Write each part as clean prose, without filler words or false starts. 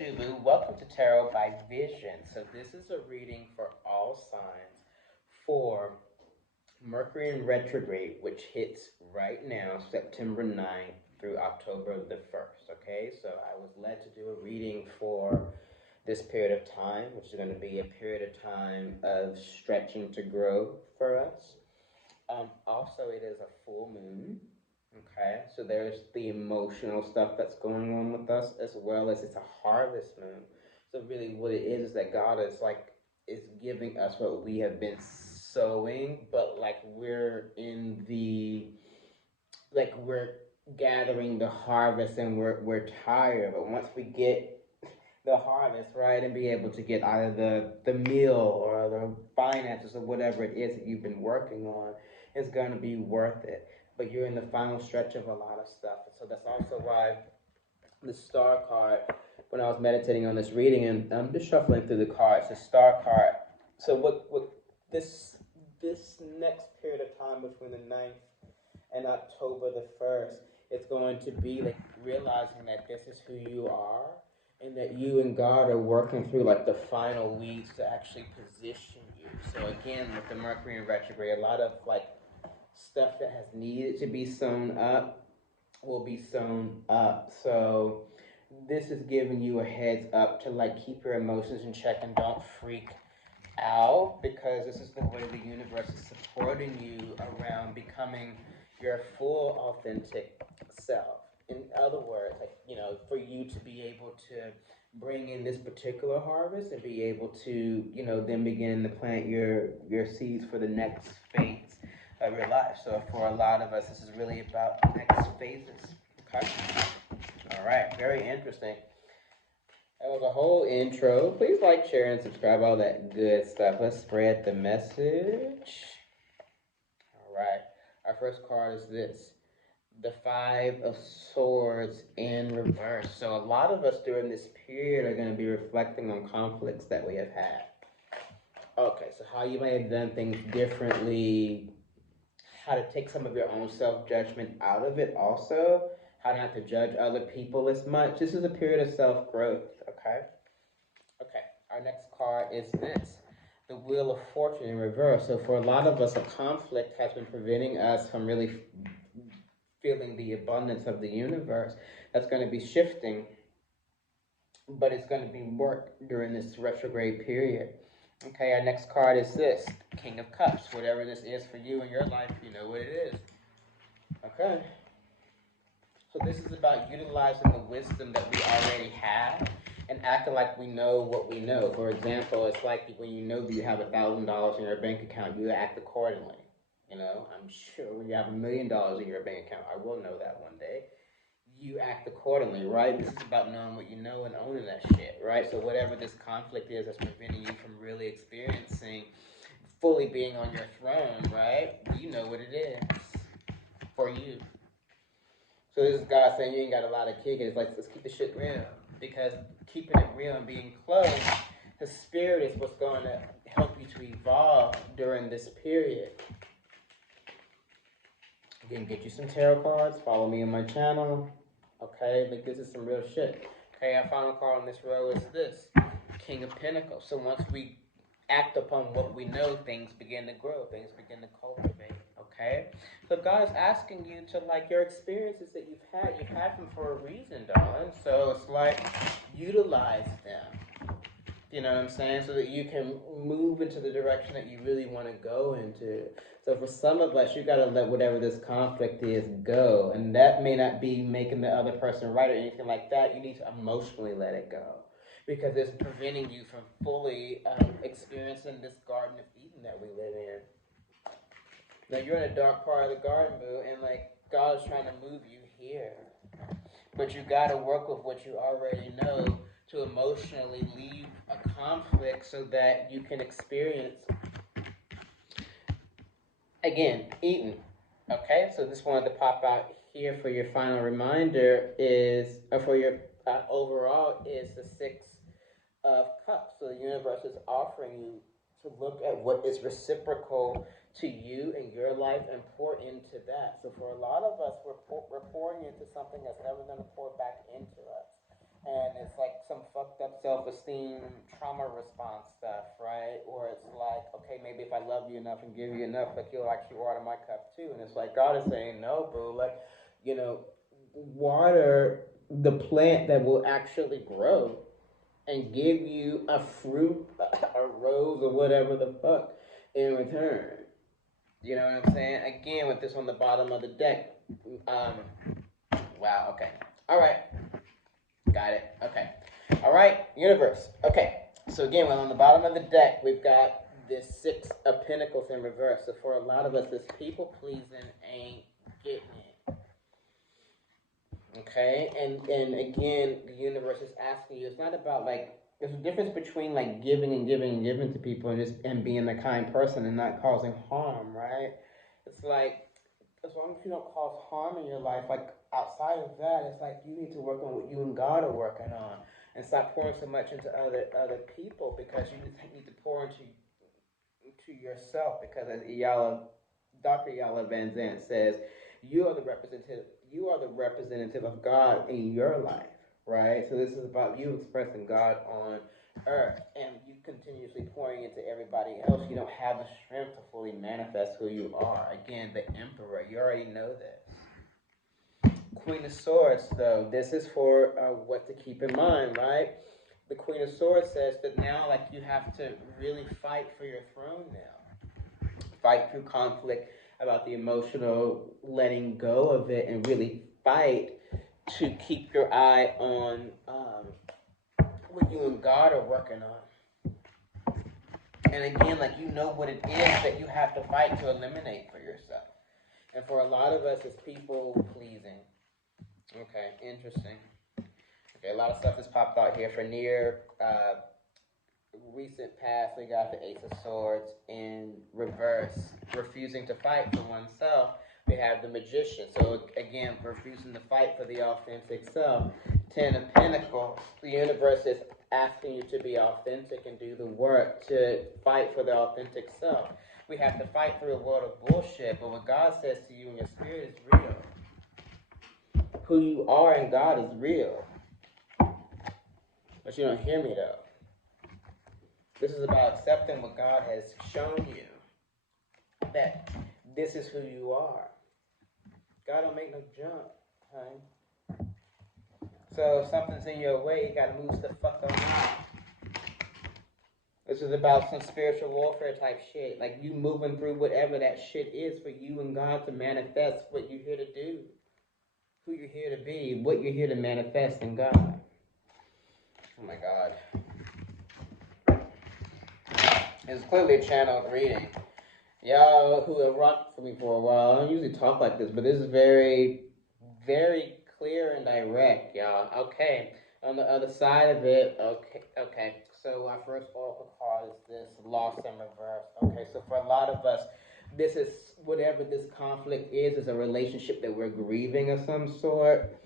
it do, boo? Welcome to Tarot by Vision. So this is a reading for all signs for Mercury in retrograde, which hits right now, September 9th through October the 1st. Okay, so I was led to do a reading for this period of time, which is going to be a period of time of stretching to grow for us. Also, it is a full moon. Okay, so there's the emotional stuff that's going on with us, as well as it's a harvest moon. So really, what it is that God is giving us what we have been sowing, but like we're gathering the harvest, and we're tired. But once we get the harvest, right, and be able to get either the meal or the finances or whatever it is that you've been working on, it's going to be worth it. But you're in the final stretch of a lot of stuff. So that's also why the star card, when I was meditating on this reading, and I'm just shuffling through the cards, the star card. So what this next period of time between the 9th and October the 1st, it's going to be like realizing that this is who you are, and that you and God are working through like the final weeks to actually position you. So again, with the Mercury in retrograde, a lot of like stuff that has needed to be sewn up will be sewn up. So this is giving you a heads up to like keep your emotions in check and don't freak out, because this is the way the universe is supporting you around becoming your full authentic self. In other words, like, for you to be able to bring in this particular harvest and be able to, then begin to plant your seeds for the next phase of your life. So for a lot of us, this is really about next phases. Okay? All right, very interesting. That was a whole intro. Please like, share, and subscribe, all that good stuff. Let's spread the message. All right. Our first card is this. The Five of Swords in reverse. So a lot of us during this period are going to be reflecting on conflicts that we have had. Okay, so how you may have done things differently, how to take some of your own self-judgment out of it also, how not to judge other people as much. This is a period of self-growth, okay? Okay, our next card is this, the Wheel of Fortune in reverse. So for a lot of us, a conflict has been preventing us from really feeling the abundance of the universe. That's going to be shifting, but it's going to be worked during this retrograde period. Okay, our next card is this, King of Cups. Whatever this is for you in your life, you know what it is. Okay. So this is about utilizing the wisdom that we already have and acting like we know what we know. For example, it's like when you know that you have $1,000 in your bank account, you act accordingly. I'm sure when you have $1 million in your bank account, I will know that one day, you act accordingly, right? This is about knowing what you know and owning that shit, right? So whatever this conflict is that's preventing you from really experiencing, fully being on your throne, right? You know what it is for you. So this is God saying you ain't got a lot of kicking. It's like, let's keep the shit real. Because keeping it real and being close, the spirit is what's going to help you to evolve during this period. Again, get you some tarot cards. Follow me on my channel. Okay, like this is some real shit. Okay, our final card on this row is this, King of Pinnacles. So once we act upon what we know, things begin to grow, things begin to cultivate. Okay, so God is asking you to, like, your experiences that you've had them for a reason, darling. So it's like, utilize them. You know what I'm saying? So that you can move into the direction that you really want to go into. So for some of us, you got to let whatever this conflict is go. And that may not be making the other person right or anything like that. You need to emotionally let it go. Because it's preventing you from fully experiencing this Garden of Eden that we live in. Now you're in a dark part of the garden, boo, and like God is trying to move you here. But you got to work with what you already know to emotionally leave a conflict so that you can experience, again, Eden. Okay, so this wanted to pop out here for your final reminder is, or for your overall, is the Six of Cups. So the universe is offering you to look at what is reciprocal to you and your life and pour into that. So for a lot of us, we're pouring into something that's never going to pour back into us. And it's like some fucked self-esteem, trauma response stuff, right? Or it's like, okay, maybe if I love you enough and give you enough, like you'll actually water my cup too. And it's like God is saying, no, boo, like, you know, water the plant that will actually grow and give you a fruit, a rose, or whatever the fuck in return. You know what I'm saying? Again, with this on the bottom of the deck. Wow, okay. All right. Got it. Okay. All right, universe. Okay. So again, when on the bottom of the deck, we've got this 6 of Pinnacles in reverse. So for a lot of us, this people pleasing ain't getting it. Okay, and again, the universe is asking you. It's not about like there's a difference between like giving and giving and giving to people and being a kind person and not causing harm, right? It's like as long as you don't cause harm in your life, like outside of that, it's like you need to work on what you and God are working on, and stop pouring so much into other people because you need to pour into yourself because as Dr. Ayala Van Zandt says, you are the representative of God in your life, right? So this is about you expressing God on earth, and you continuously pouring into everybody else. You don't have the strength to fully manifest who you are. Again, the Emperor, you already know this. Queen of Swords, though, this is for what to keep in mind, right? The Queen of Swords says that now, like, you have to really fight for your throne now. Fight through conflict about the emotional letting go of it, and really fight to keep your eye on what you and God are working on. And again, like, you know what it is that you have to fight to eliminate for yourself. And for a lot of us, it's people pleasing. Okay, interesting. Okay, a lot of stuff has popped out here for near recent past. We got the Ace of Swords in reverse, refusing to fight for oneself. We have the Magician. So again, refusing to fight for the authentic self. 10 of Pentacles. The universe is asking you to be authentic and do the work to fight for the authentic self. We have to fight through a world of bullshit, but what God says to you in your spirit is real. Who you are in God is real. But you don't hear me though. This is about accepting what God has shown you. That this is who you are. God don't make no jump, honey. So if something's in your way, you gotta move the fuck on out. This is about some spiritual warfare type shit. Like you moving through whatever that shit is for you and God to manifest what you're here to do. Who you're here to be, what you're here to manifest in God. Oh my God. It's clearly a channeled reading. Y'all who have rocked for me for a while, I don't usually talk like this, but this is very, very clear and direct, y'all. Okay, on the other side of it, okay. So our first oracle card is this, lost in reverse. Okay, so for a lot of us, this is, whatever this conflict is a relationship that we're grieving of some sort.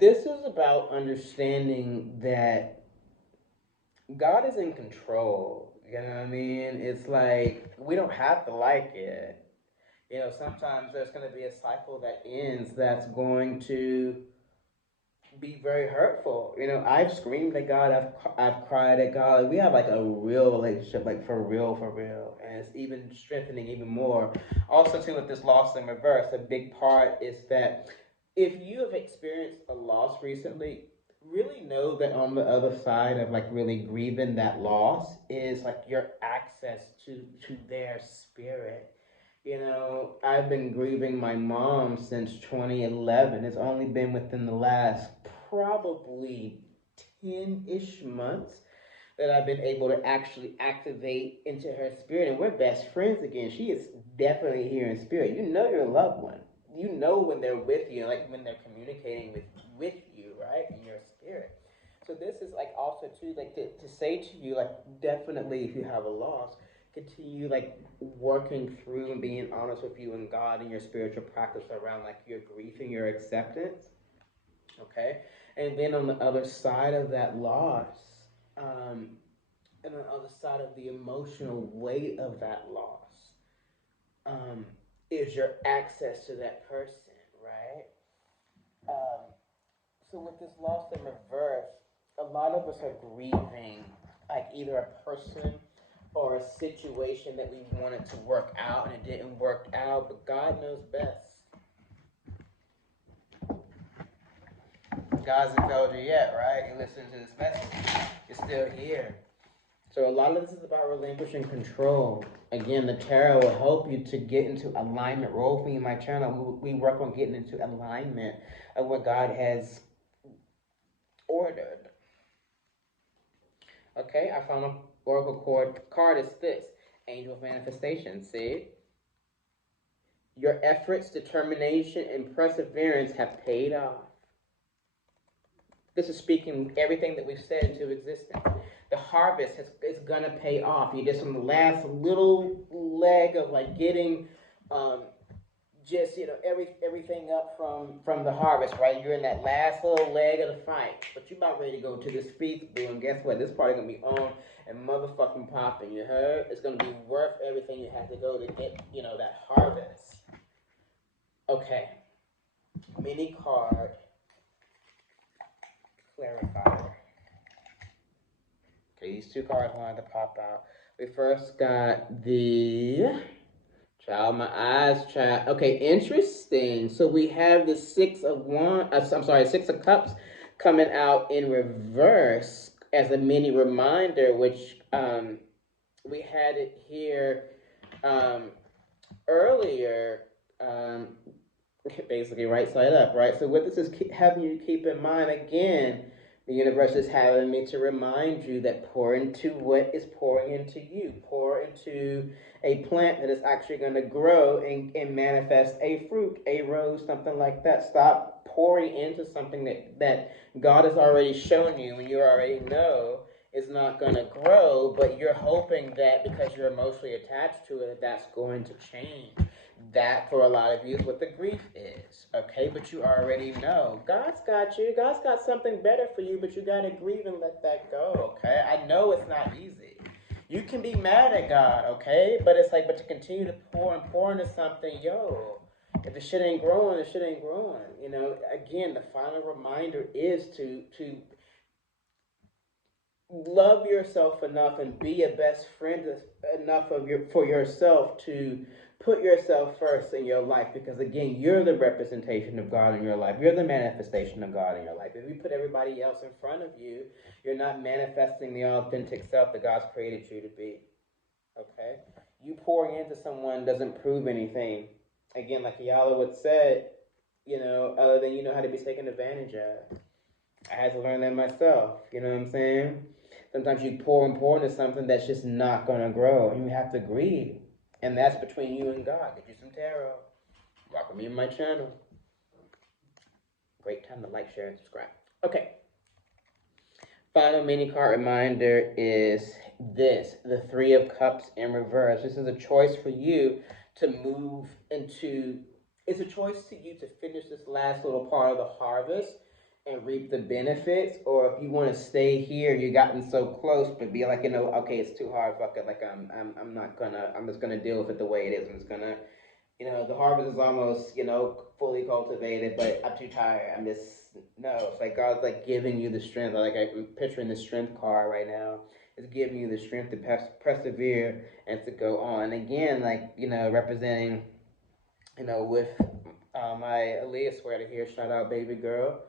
This is about understanding that God is in control. You know what I mean? It's like, we don't have to like it. You know, sometimes there's going to be a cycle that ends that's going to be very hurtful. You know, I've screamed at God, I've cried at God. We have like a real relationship, like for real. And it's even strengthening even more. Also, too, with this loss in reverse, a big part is that if you have experienced a loss recently, really know that on the other side of like really grieving that loss is like your access to their spirit. You know, I've been grieving my mom since 2011. It's only been within the last probably 10-ish months that I've been able to actually activate into her spirit, and we're best friends again. She is definitely here in spirit. You know your loved one. You know when they're with you, like when they're communicating with you, right, in your spirit. So this is like also too, like to say to you, like definitely if you have a loss, continue like working through and being honest with you and God and your spiritual practice around like your grief and your acceptance. Okay, and then on the other side of that loss, and on the other side of the emotional weight of that loss, is your access to that person, right? So with this loss in reverse, a lot of us are grieving, like either a person or a situation that we wanted to work out and it didn't work out, but God knows best. God hasn't failed you yet, right? You listen to this message. You're still here. So a lot of this is about relinquishing control. Again, the tarot will help you to get into alignment. Roll for me, my channel. We work on getting into alignment of what God has ordered. Okay, our final oracle card is this. Angel of Manifestation. See? Your efforts, determination, and perseverance have paid off. This is speaking everything that we've said into existence. The harvest is going to pay off. You're just on the last little leg of like getting just, everything up from the harvest, right? You're in that last little leg of the fight. But you're about ready to go to this feast, boo. And guess what? This party going to be on and motherfucking popping. You heard? It's going to be worth everything you have to go to get, that harvest. Okay. Mini card. Clarifier. Okay, these two cards wanted to pop out. We first got the child, my eyes, child. Okay, interesting. So we have the Six of Cups coming out in reverse as a mini reminder, which we had it here earlier. Basically right side up, right? So what this is having you keep in mind, again, the universe is having me to remind you that pour into what is pouring into you. Pour into a plant that is actually going to grow and manifest a fruit, a rose, something like that. Stop pouring into something that God has already shown you and you already know is not going to grow, but you're hoping that because you're emotionally attached to it, that's going to change. That, for a lot of you, is what the grief is, okay? But you already know. God's got you. God's got something better for you, but you got to grieve and let that go, okay? I know it's not easy. You can be mad at God, okay? But it's like, but to continue to pour into something, if the shit ain't growing, the shit ain't growing. Again, the final reminder is to love yourself enough and be a best friend enough for yourself to put yourself first in your life, because again, you're the representation of God in your life. You're the manifestation of God in your life. If you put everybody else in front of you, you're not manifesting the authentic self that God's created you to be. Okay? You pouring into someone doesn't prove anything. Again, like Ayala would said, other than you know how to be taken advantage of. I had to learn that myself. You know what I'm saying? Sometimes you pour into something that's just not going to grow. And you have to grieve. And that's between you and God. Get you some tarot. Rock with me on my channel. Great time to like, share, and subscribe. Okay. Final mini card reminder is this. The Three of Cups in reverse. This is a choice for you to move into... It's a choice to you to finish this last little part of the harvest and reap the benefits, or if you want to stay here, you've gotten so close, but be like, okay, it's too hard, fuck it, like I'm just gonna deal with it the way it is. I'm just gonna, the harvest is almost, fully cultivated, but I'm too tired. It's like God's like giving you the strength. Like I'm picturing the strength card right now. It's giving you the strength to persevere and to go on. And again, like, representing, with my Aaliyah sweater here, shout out baby girl.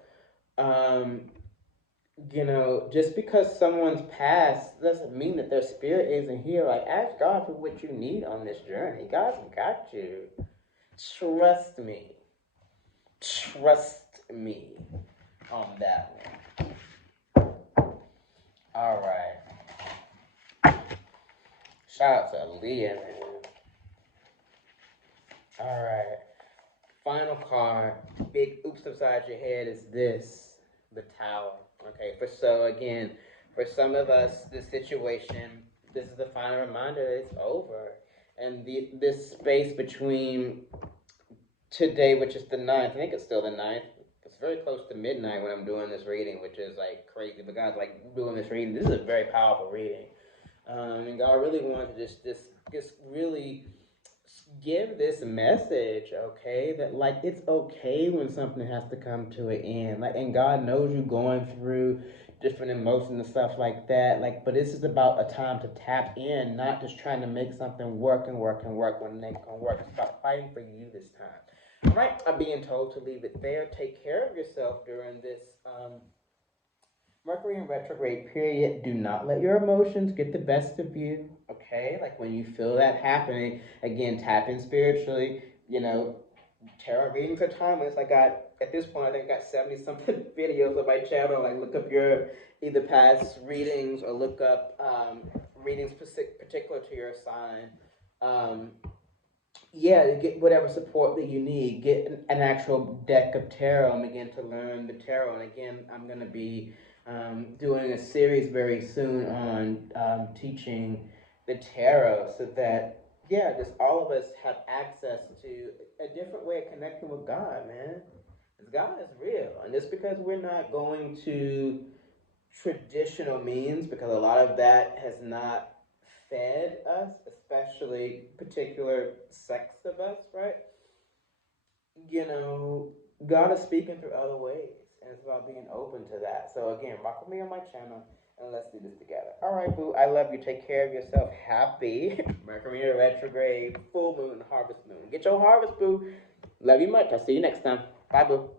Just because someone's passed doesn't mean that their spirit isn't here. Like, ask God for what you need on this journey. God's got you. Trust me. Trust me on that one. All right. Shout out to Aaliyah, man. All right. Final card. Big oops upside your head is this. The Tower. Okay, for some of us, this situation, this is the final reminder that it's over. And this space between today, which is the 9th, I think it's still the 9th. It's very close to midnight when I'm doing this reading, which is like crazy. But God's like doing this reading. This is a very powerful reading. And God really wanted to just really give this message, okay, that like it's okay when something has to come to an end, like, and God knows you going through different emotions and stuff like that. Like, but this is about a time to tap in, not just trying to make something work and work and work when it ain't gonna work. It's about fighting for you this time. All right, I'm being told to leave it there. Take care of yourself during this Mercury in retrograde period. Do not let your emotions get the best of you. Okay, like when you feel that happening, again, tap in spiritually. You know, tarot readings are timeless. I got at this point, I think I got 70 something videos on my channel. Like look up your either past readings or look up readings particular to your sign. Yeah, get whatever support that you need. Get an actual deck of tarot and begin to learn the tarot. And again, I'm going to be doing a series very soon on teaching the tarot so that, yeah, just all of us have access to a different way of connecting with God, man. Because God is real. And just because we're not going to traditional means, because a lot of that has not fed us, especially particular sects of us, right? You know, God is speaking through other ways, and it's about being open to that. So again, rock with me on my channel, and let's do this together. All right, boo. I love you. Take care of yourself. Happy Mercury retrograde, full moon, harvest moon. Get your harvest, boo. Love you much. I'll see you next time. Bye, boo.